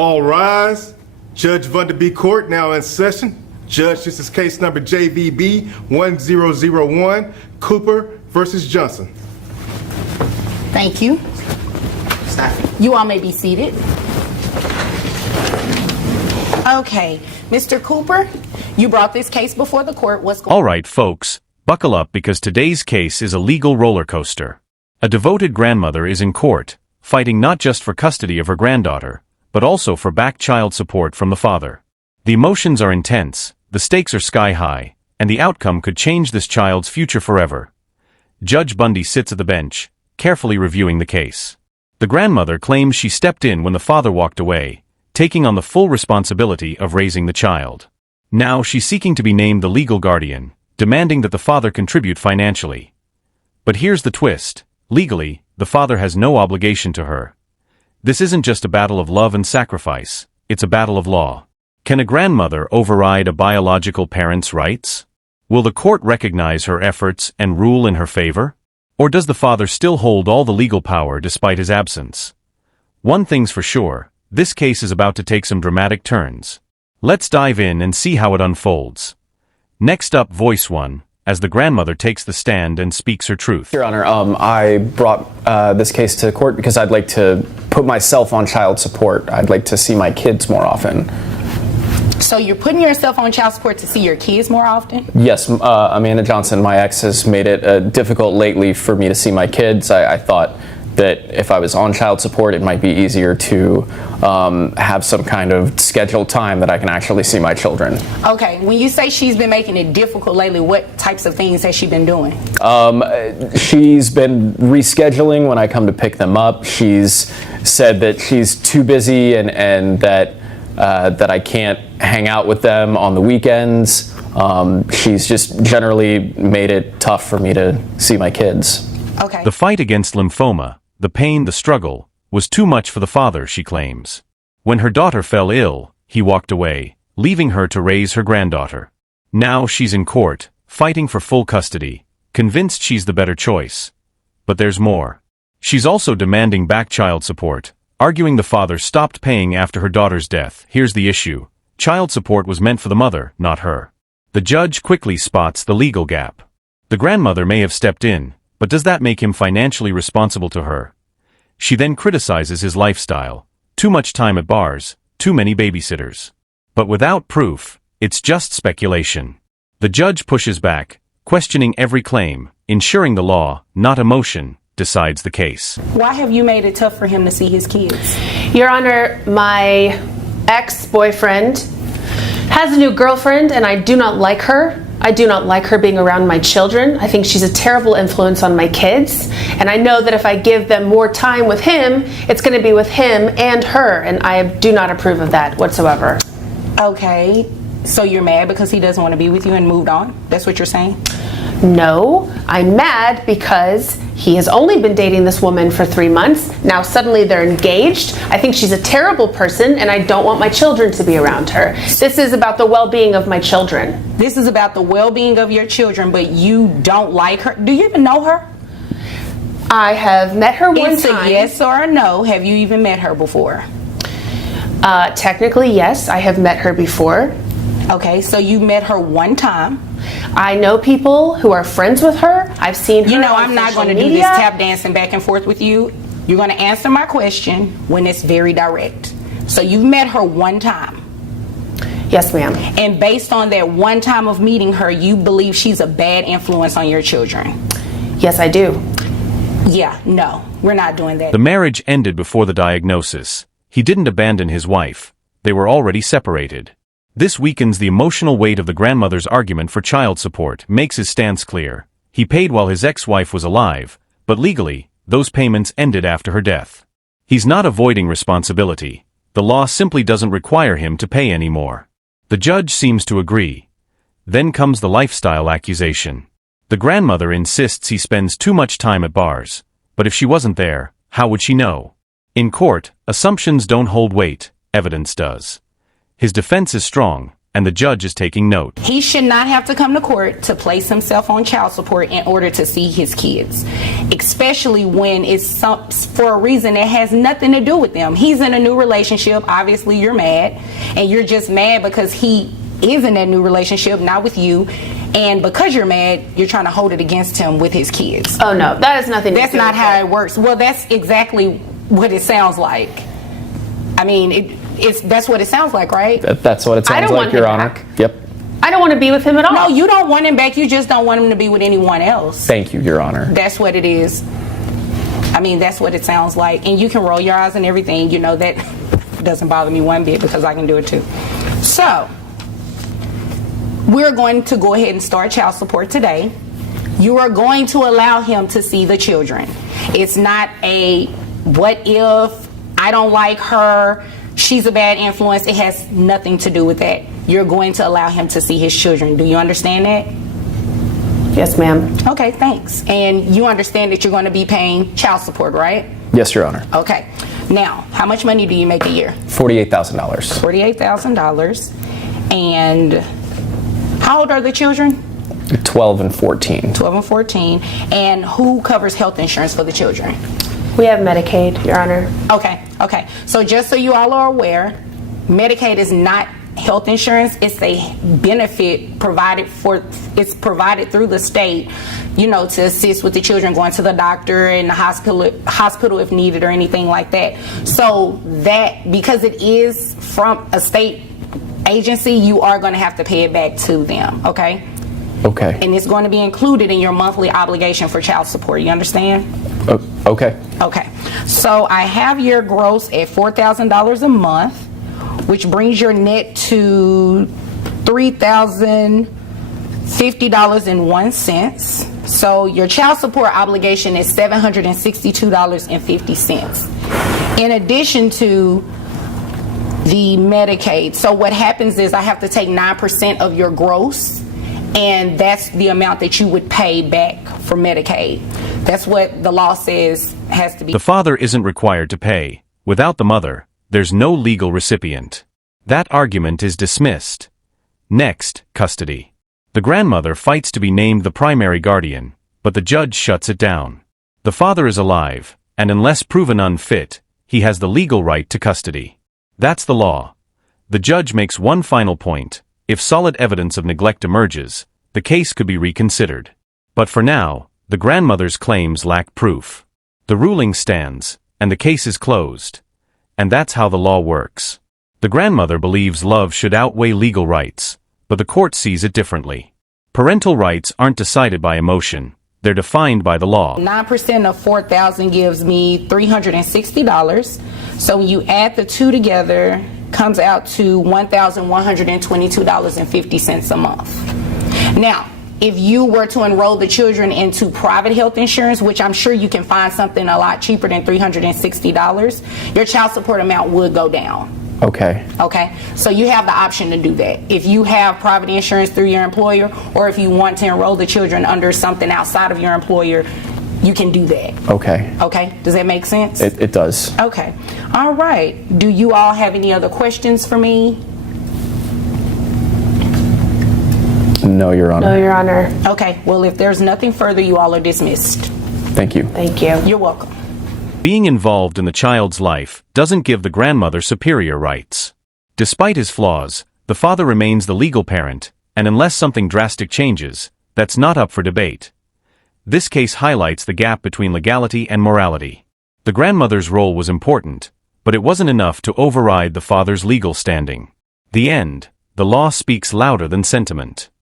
All rise. Judge Vanderbeek Court now in session. Judge, this is case number JVB 1001, Cooper versus Johnson. Thank you. You all may be seated. Okay, Mr. Cooper, you brought this case before the court. What's going on? All right, folks, buckle up because today's case is a legal roller coaster. A devoted grandmother is in court, fighting not just for custody of her granddaughter, but also for back child support from the father. The emotions are intense, the stakes are sky high, and the outcome could change this child's future forever. Judge Bundy sits at the bench, carefully reviewing the case. The grandmother claims she stepped in when the father walked away, taking on the full responsibility of raising the child. Now she's seeking to be named the legal guardian, demanding that the father contribute financially. But here's the twist. Legally, the father has no obligation to her. This isn't just a battle of love and sacrifice, it's a battle of law. Can a grandmother override a biological parent's rights? Will the court recognize her efforts and rule in her favor? Or does the father still hold all the legal power despite his absence? One thing's for sure, this case is about to take some dramatic turns. Let's dive in and see how it unfolds. Next up, Voice 1, as the grandmother takes the stand and speaks her truth. Your Honor, I brought this case to court because I'd like to put myself on child support. I'd like to see my kids more often. So you're putting yourself on child support to see your kids more often? Yes, Amanda Johnson, my ex, has made it difficult lately for me to see my kids. I thought that if I was on child support, it might be easier to have some kind of scheduled time that I can actually see my children. Okay, when you say she's been making it difficult lately, what types of things has she been doing? She's been rescheduling when I come to pick them up. She's said that she's too busy and that I can't hang out with them on the weekends. She's just generally made it tough for me to see my kids. Okay. The fight against lymphoma, the pain, the struggle, was too much for the father, she claims. When her daughter fell ill, he walked away, leaving her to raise her granddaughter. Now she's in court, fighting for full custody, convinced she's the better choice. But there's more. She's also demanding back child support, arguing the father stopped paying after her daughter's death. Here's the issue. Child support was meant for the mother, not her. The judge quickly spots the legal gap. The grandmother may have stepped in, but does that make him financially responsible to her? She then criticizes his lifestyle. Too much time at bars, too many babysitters. But without proof, it's just speculation. The judge pushes back, questioning every claim, ensuring the law, not emotion, decides the case. Why have you made it tough for him to see his kids? Your Honor, my ex-boyfriend has a new girlfriend and I do not like her. I do not like her being around my children. I think she's a terrible influence on my kids. And I know that if I give them more time with him, it's going to be with him and her. And I do not approve of that whatsoever. Okay, so you're mad because he doesn't want to be with you and moved on? That's what you're saying? No, I'm mad because he has only been dating this woman for 3 months. Now suddenly they're engaged. I think she's a terrible person and I don't want my children to be around her. This is about the well-being of my children. This is about the well-being of your children, but you don't like her? Do you even know her? I have met her one time. It's a yes or a no. Have you even met her before? Technically, yes, I have met her before. Okay, so you met her one time. I know people who are friends with her. I've seen her. You know, on I'm not social going to do media. this tap dancing back and forth with you. You're going to answer my question when it's very direct. So you've met her one time. Yes, ma'am. And based on that one time of meeting her, you believe she's a bad influence on your children? Yes, I do. Yeah, no, we're not doing that. The marriage ended before the diagnosis. He didn't abandon his wife. They were already separated. This weakens the emotional weight of the grandmother's argument for child support, makes his stance clear. He paid while his ex-wife was alive, but legally, those payments ended after her death. He's not avoiding responsibility. The law simply doesn't require him to pay anymore. The judge seems to agree. Then comes the lifestyle accusation. The grandmother insists he spends too much time at bars, but if she wasn't there, how would she know? In court, assumptions don't hold weight, evidence does. His defense is strong. and the judge is taking note. He should not have to come to court to place himself on child support in order to see his kids, especially when it's for a reason that has nothing to do with them. He's in a new relationship. Obviously, you're mad, and you're just mad because he is in that new relationship, not with you. And because you're mad, you're trying to hold it against him with his kids. Oh no, that has nothing to do with it. That's not how it works. Well, that's exactly what it sounds like. I mean, that's what it sounds like, right? That's what it I sounds don't like, want Your him Honor. back. Yep. I don't want to be with him at all. No, you don't want him back. You just don't want him to be with anyone else. Thank you, Your Honor. That's what it is. I mean, that's what it sounds like. And you can roll your eyes and everything. You know, that doesn't bother me one bit because I can do it too. So, we're going to go ahead and start child support today. You are going to allow him to see the children. It's not a what if, I don't like her, she's a bad influence. It has nothing to do with that. You're going to allow him to see his children. Do you understand that? Yes, ma'am. Okay, thanks. And you understand that you're going to be paying child support, right? Yes, Your Honor. Okay. Now, how much money do you make a year? $48,000. $48,000. And how old are the children? 12 and 14. 12 and 14. And who covers health insurance for the children? We have Medicaid, Your Honor. Okay. So just so you all are aware, Medicaid is not health insurance. It's a benefit provided through the state, you know, to assist with the children going to the doctor and the hospital if needed or anything like that. So that, because it is from a state agency, you are going to have to pay it back to them, okay? Okay. And it's going to be included in your monthly obligation for child support. You understand? Okay. Okay. So I have your gross at $4,000 a month, which brings your net to $3,050.01. So your child support obligation is $762.50. In addition to the Medicaid. So what happens is I have to take 9% of your gross, and that's the amount that you would pay back for Medicaid. That's what the law says has to be. The father isn't required to pay. Without the mother, there's no legal recipient. That argument is dismissed. Next, custody. The grandmother fights to be named the primary guardian, but the judge shuts it down. The father is alive, and unless proven unfit, he has the legal right to custody. That's the law. The judge makes one final point. If solid evidence of neglect emerges, the case could be reconsidered. But for now, the grandmother's claims lack proof. The ruling stands, and the case is closed. And that's how the law works. The grandmother believes love should outweigh legal rights, but the court sees it differently. Parental rights aren't decided by emotion. They're defined by the law. 9% of $4,000 gives me $360. So when you add the two together, comes out to $1,122.50 a month. Now, if you were to enroll the children into private health insurance, which I'm sure you can find something a lot cheaper than $360, your child support amount would go down. Okay. Okay, so you have the option to do that. If you have private insurance through your employer, or if you want to enroll the children under something outside of your employer, you can do that. Okay. Okay, does that make sense? It does. Okay, all right. Do you all have any other questions for me? No, Your Honor. No, Your Honor. Okay, well, if there's nothing further, you all are dismissed. Thank you. Thank you. You're welcome. Being involved in the child's life doesn't give the grandmother superior rights. Despite his flaws, the father remains the legal parent, and unless something drastic changes, that's not up for debate. This case highlights the gap between legality and morality. The grandmother's role was important, but it wasn't enough to override the father's legal standing. The end, the law speaks louder than sentiment.